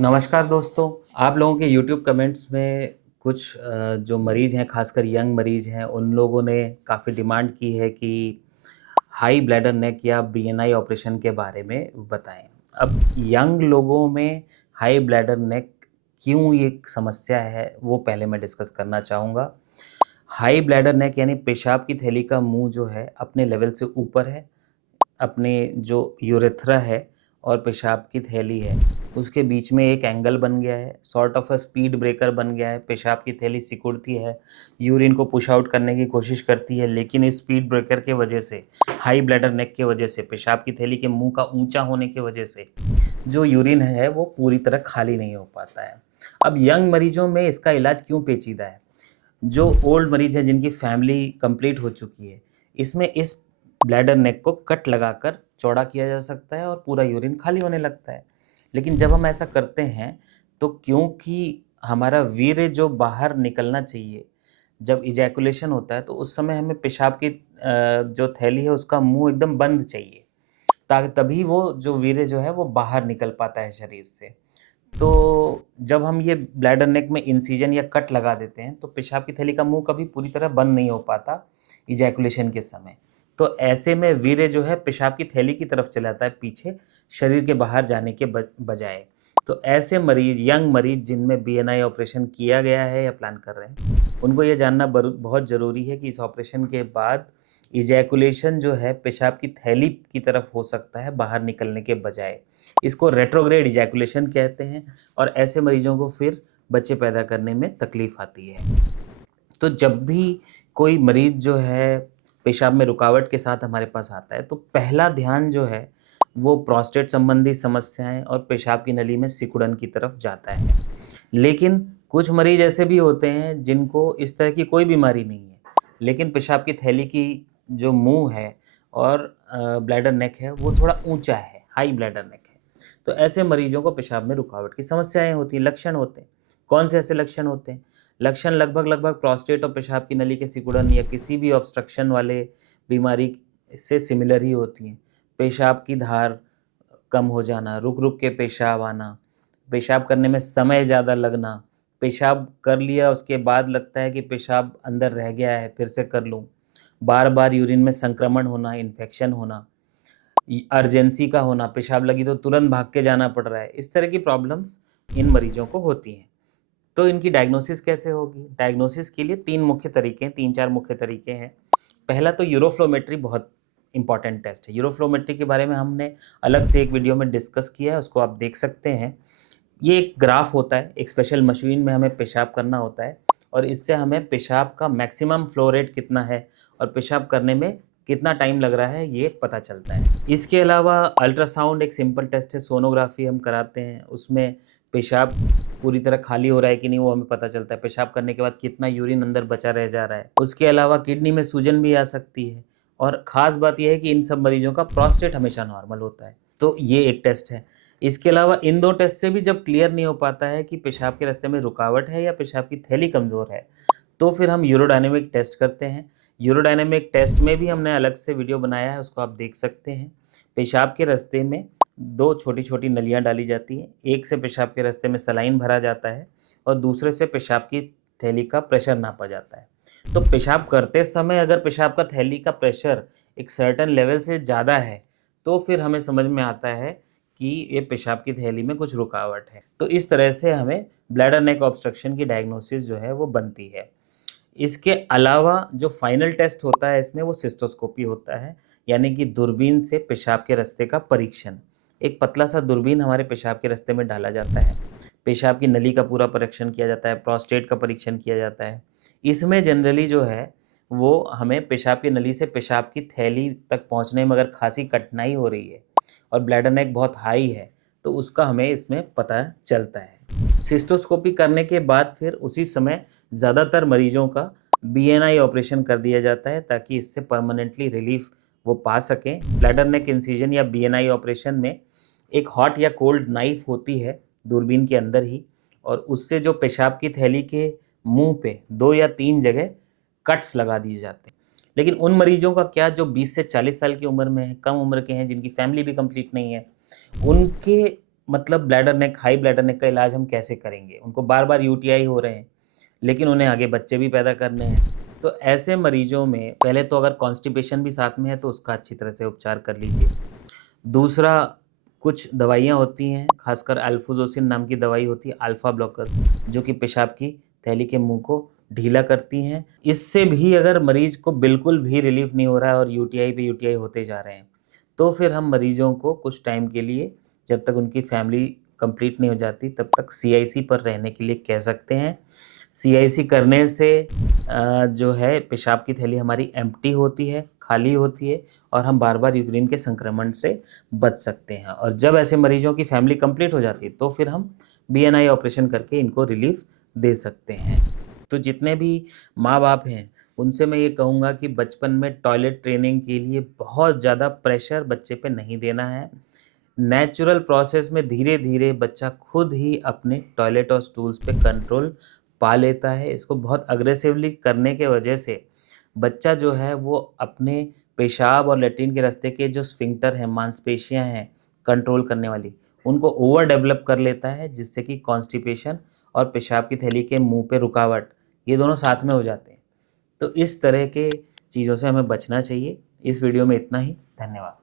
नमस्कार दोस्तों, आप लोगों के यूट्यूब कमेंट्स में कुछ जो मरीज़ हैं, ख़ासकर यंग मरीज़ हैं, उन लोगों ने काफ़ी डिमांड की है कि हाई ब्लैडर नेक या बीएनआई ऑपरेशन के बारे में बताएँ। अब यंग लोगों में हाई ब्लैडर नेक क्यों ये एक समस्या है, वो पहले मैं डिस्कस करना चाहूँगा। हाई ब्लैडर नेक यानी पेशाब की थैली का मुँह जो है, अपने लेवल से ऊपर है। अपने जो यूरेथ्रा है और पेशाब की थैली है, उसके बीच में एक एंगल बन गया है, sort of a speed breaker बन गया है। पेशाब की थैली सिकुड़ती है, यूरिन को पुश आउट करने की कोशिश करती है, लेकिन इस स्पीड ब्रेकर के वजह से, हाई ब्लैडर नेक की वजह से, पेशाब की थैली के मुँह का ऊँचा होने की वजह से, जो यूरिन है वो पूरी तरह खाली नहीं हो पाता है। अब यंग मरीजों में इसका इलाज क्यों पेचीदा है? जो ओल्ड मरीज हैं जिनकी फैमिली कंप्लीट हो चुकी है, इसमें इस ब्लैडर नेक को कट लगाकर चौड़ा किया जा सकता है और पूरा यूरिन खाली होने लगता है। लेकिन जब हम ऐसा करते हैं, तो क्योंकि हमारा वीर्य जो बाहर निकलना चाहिए, जब इजैकुलेशन होता है, तो उस समय हमें पेशाब की जो थैली है उसका मुँह एकदम बंद चाहिए, ता तभी वो जो वीर्य जो है वो बाहर निकल पाता है शरीर से। तो जब हम ये ब्लैडर नेक में इंसिजन या कट लगा देते हैं, तो पेशाब की थैली का मुँह कभी पूरी तरह बंद नहीं हो पाता इजैकुलेशन के समय। तो ऐसे में वीर्य जो है पेशाब की थैली की तरफ चला जाता है पीछे, शरीर के बाहर जाने के बजाय। तो ऐसे मरीज़, यंग मरीज़ जिनमें बीएनआई ऑपरेशन किया गया है या प्लान कर रहे हैं, उनको ये जानना बहुत ज़रूरी है कि इस ऑपरेशन के बाद इजैकुलेशन जो है पेशाब की थैली की तरफ हो सकता है, बाहर निकलने के बजाय। इसको रेट्रोग्रेड इजैकुलेशन कहते हैं और ऐसे मरीजों को फिर बच्चे पैदा करने में तकलीफ आती है। तो जब भी कोई मरीज जो है पेशाब में रुकावट के साथ हमारे पास आता है, तो पहला ध्यान जो है वो प्रोस्टेट संबंधी समस्याएँ और पेशाब की नली में सिकुड़न की तरफ जाता है। लेकिन कुछ मरीज ऐसे भी होते हैं जिनको इस तरह की कोई बीमारी नहीं है, लेकिन पेशाब की थैली की जो मुँह है और ब्लैडर नेक है वो थोड़ा ऊँचा है, हाई ब्लैडर नेक है। तो ऐसे मरीजों को पेशाब में रुकावट की समस्याएँ होती हैं, लक्षण होते हैं। कौन से ऐसे लक्षण होते हैं? लक्षण लगभग-लगभग प्रोस्टेट और पेशाब की नली के सिकुड़न या किसी भी ऑब्स्ट्रक्शन वाले बीमारी से सिमिलर ही होती हैं। पेशाब की धार कम हो जाना, रुक-रुक के पेशाब आना, पेशाब करने में समय ज़्यादा लगना, पेशाब कर लिया उसके बाद लगता है कि पेशाब अंदर रह गया है, फिर से कर लूँ। बार-बार यूरिन में संक्रमण होना, इन्फेक्शन होना, अर्जेंसी का होना, पेशाब लगी तो तुरंत भाग के जाना पड़ रहा है। इस तरह की प्रॉब्लम्स इन मरीजों को होती हैं। तो इनकी डायग्नोसिस कैसे होगी? डायग्नोसिस के लिए 3 मुख्य तरीके हैं, 3-4 मुख्य तरीके हैं। पहला तो यूरोफ्लोमेट्री बहुत इम्पोर्टेंट टेस्ट है। यूरोफ्लोमेट्री के बारे में हमने अलग से एक वीडियो में डिस्कस किया है, उसको आप देख सकते हैं। ये एक ग्राफ होता है, एक स्पेशल मशीन में हमें पेशाब करना होता है और इससे हमें पेशाब का मैक्सिमम फ्लो रेट कितना है और पेशाब करने में कितना टाइम लग रहा है, ये पता चलता है। इसके अलावा अल्ट्रासाउंड एक सिंपल टेस्ट है, सोनोग्राफ़ी हम कराते हैं, उसमें पेशाब पूरी तरह खाली हो रहा है कि नहीं वो हमें पता चलता है। पेशाब करने के बाद कितना यूरिन अंदर बचा रह जा रहा है। उसके अलावा किडनी में सूजन भी आ सकती है और ख़ास बात ये है कि इन सब मरीज़ों का प्रोस्टेट हमेशा नॉर्मल होता है। तो ये एक टेस्ट है। इसके अलावा इन 2 टेस्ट से भी जब क्लियर नहीं हो पाता है कि पेशाब के रास्ते में रुकावट है या पेशाब की थैली कमज़ोर है, तो फिर हम यूरोडायनामिक टेस्ट करते हैं। यूरोडायनामिक टेस्ट में भी हमने अलग से वीडियो बनाया है, उसको आप देख सकते हैं। पेशाब के रास्ते में 2 छोटी-छोटी नलियाँ डाली जाती हैं। एक से पेशाब के रास्ते में सलाइन भरा जाता है और दूसरे से पेशाब की थैली का प्रेशर नापा जाता है। तो पेशाब करते समय अगर पेशाब का थैली का प्रेशर एक सर्टेन लेवल से ज़्यादा है, तो फिर हमें समझ में आता है कि ये पेशाब की थैली में कुछ रुकावट है। तो इस तरह से हमें ब्लैडर नेक ऑब्स्ट्रक्शन की डायग्नोसिस जो है वो बनती है। इसके अलावा जो फाइनल टेस्ट होता है इसमें वो सिस्टोस्कोपी होता है, यानी कि दूरबीन से पेशाब के रास्ते का परीक्षण। एक पतला-सा दूरबीन हमारे पेशाब के रास्ते में डाला जाता है। पेशाब की नली का पूरा परीक्षण किया जाता है, प्रोस्टेट का परीक्षण किया जाता है। इसमें जनरली जो है वो हमें पेशाब की नली से पेशाब की थैली तक पहुँचने में अगर खासी कठिनाई हो रही है और ब्लैडर नेक बहुत हाई है, तो उसका हमें इसमें पता चलता है। सिस्टोस्कोपी करने के बाद फिर उसी समय ज़्यादातर मरीजों का बीएनआई ऑपरेशन कर दिया जाता है ताकि इससे परमानेंटली रिलीफ वो पा सकें। ब्लैडर नेक इंसिजन या बीएनआई ऑपरेशन में एक हॉट या कोल्ड नाइफ होती है दूरबीन के अंदर ही और उससे जो पेशाब की थैली के मुँह पे 2 या 3 जगह कट्स लगा दिए जाते हैं। लेकिन उन मरीजों का क्या जो 20 से 40 साल की उम्र में है, कम उम्र के हैं, जिनकी फैमिली भी कंप्लीट नहीं है, उनके मतलब bladder neck, high bladder neck का इलाज हम कैसे करेंगे? उनको बार-बार यूटीआई हो रहे हैं, लेकिन उन्हें आगे बच्चे भी पैदा करने हैं। तो ऐसे मरीजों में पहले तो अगर कॉन्स्टिपेशन भी साथ में है तो उसका अच्छी तरह से उपचार कर लीजिए। दूसरा, कुछ दवाइयाँ होती हैं, खासकर अल्फुज़ोसिन नाम की दवाई होती है, अल्फ़ा ब्लॉकर, जो कि पेशाब की थैली के मुँह को ढीला करती हैं। इससे भी अगर मरीज़ को बिल्कुल भी रिलीफ़ नहीं हो रहा है और यूटीआई पे यूटीआई होते जा रहे हैं, तो फिर हम मरीजों को कुछ टाइम के लिए, जब तक उनकी फैमिली कंप्लीट नहीं हो जाती, तब तक सीआईसी पर रहने के लिए कह सकते हैं। सीआईसी करने से जो है पेशाब की थैली हमारी एम्प्टी होती है, खाली होती है और हम बार-बार यूरिन के संक्रमण से बच सकते हैं। और जब ऐसे मरीजों की फैमिली कंप्लीट हो जाती है, तो फिर हम बीएनआई ऑपरेशन करके इनको रिलीफ़ दे सकते हैं। तो जितने भी माँ-बाप हैं, उनसे मैं ये कहूँगा कि बचपन में टॉयलेट ट्रेनिंग के लिए बहुत ज़्यादा प्रेशर बच्चे पे नहीं देना है। नेचुरल प्रोसेस में धीरे-धीरे बच्चा खुद ही अपने टॉयलेट और स्टूल्स पे कंट्रोल पा लेता है। इसको बहुत अग्रेसिवली करने के वजह से बच्चा जो है वो अपने पेशाब और लैट्रिन के रास्ते के जो स्फिंक्टर हैं, मांसपेशियाँ हैं कंट्रोल करने वाली, उनको ओवर डेवलप कर लेता है, जिससे कि कॉन्स्टिपेशन और पेशाब की थैली के मुँह पे रुकावट, ये दोनों साथ में हो जाते हैं। तो इस तरह के चीज़ों से हमें बचना चाहिए। इस वीडियो में इतना ही। धन्यवाद।